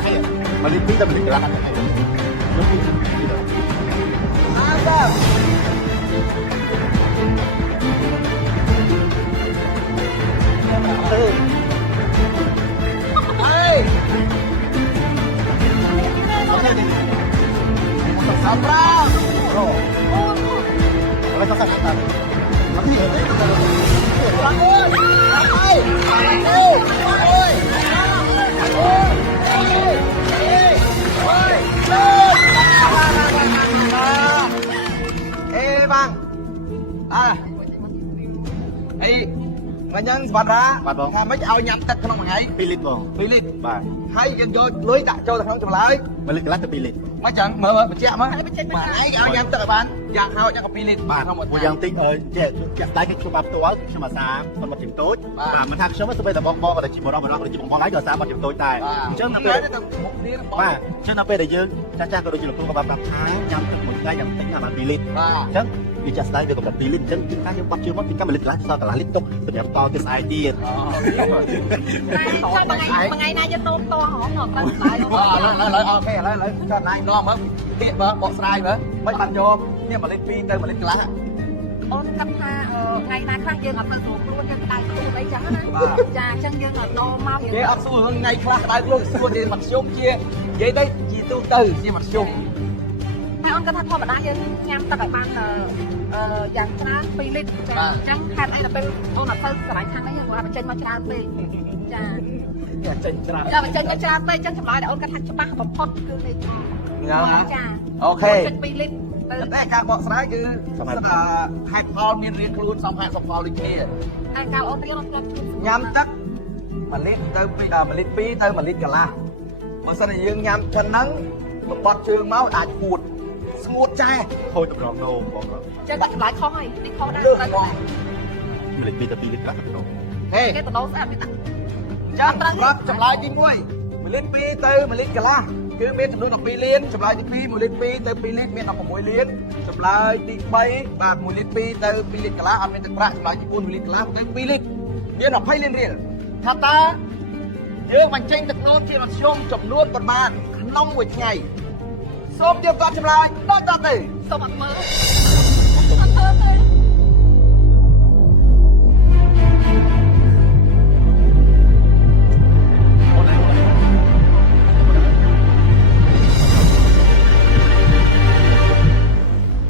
là hay mà liên phí tâm lý là hay nó phí rồi Sabra, oleh kakak kata, tapi bang, mà nhân vật ra, mà mấy ao nhắm tật không ngày, pilit, hay dân vô lưới đặt cho thằng không chụp lại, mà lịch lát từ pilit, mấy chẳng mở mà chẹt mà ấy ao nhắm tật bạn, giang hao chắc có pilit, bạn không một giang tinh rồi, chẹt tay cái chụp bắp tối, nhưng mà xa, còn một điểm tối, và mình thằng sớm mới bây giờ bong bong và chỉ một rồi chỉ bong lái giờ xa một điểm tối tài, chứ nó bây giờ dương, cha có đôi chừng tôi có bắp thái, nhắm tật một cái nhắm tính là pilit, chứ vì chặt tay đượcกับปีลิ้นฉันถ้ายังปักชื่อว่าปีก็มาลิ้นล้านซอกับล้านลิ้นตกแต่แบบต่อที่สายดีบางไงนายจะโตโตหอมหนอกตั้งสายเลยโอเคเลยก็นายน้องมั้งเตี้ยมั้งบอกสายมั้งไม่ปันโยมเนี่ยมาเล่นปีเติมมาเล่นกล้าអូនគិតថាថ្ងៃណាខ្លះយើងអត់ទៅស្រួលខ្លួនយើងដៃខ្លួនអីចឹងណាចាអញ្ចឹងយើងអត់ដល់មកយើងអត់ស្រួលថ្ងៃខ្លះដៃខ្លួនស្រួលទេមិនខ្ញុំជានិយាយទៅជាទូទៅជាមិនខ្ញុំហើយអូនគាត់ថាធម្មតាយើងញ៉ាំទឹកឲ្យបានយ៉ាងច្រើន2លីត្រចាអញ្ចឹងហេតុអីដល់ពេលអូនអត់ទៅស្រ័យខាងនេះគាត់បញ្ចេញមកច្រើនពេកចាចេញច្រើនចាបញ្ចេញមកច្រើនពេកអញ្ចឹងចម្លើយដែលអូនគាត់ថាច្បាស់បំផុតគឺនេះចាអូខេ2លីត្រតែការបកស្រាយគឺហេតុផលមានរៀងខ្លួនសំហាក់សំផលដូចគ្នាហើយកាលអូនរៀនអូនគាត់ញ៉ាំទឹក1លីត្រទៅ1លីត្រ2ទៅ1លីត្រកន្លះបើសិនជាយើងញ៉ាំប៉ុណ្ណឹងបត់ជើងមកអាចពួតស្ងួតចាស់ខូចតម្រងនោមបងចឹងគាត់ចម្លើយខុសហើយនេះខុសដែរ1លីត្រ2ទៅ2លីត្រកន្លះទៅហេគេទៅដោស្អាតនេះចឹងគាត់ចម្លើយទី1 1លីត្រ2ទៅ1លីត្រកន្លះគឺមានចំនួន12លានចម្លើយទី2 1លីត្រ2ទៅ2លីត្រមាន16លានចម្លើយទី3បាទ1លីត្រ2ទៅ2លីត្រកន្លះអត់មានទឹកប្រាក់ចម្លើយទី4 1លីត្រកន្លះទៅ2លីត្រមាន20លានរៀលថាតើយើងបញ្ចេញទឹកនោមជាមធ្យមចំនួនប៉ុន្មានក្នុងមួយថ្ងៃសូមយកគាត់ចម្លើយដល់ទៅសូមអត់មើលអត់មើលទេ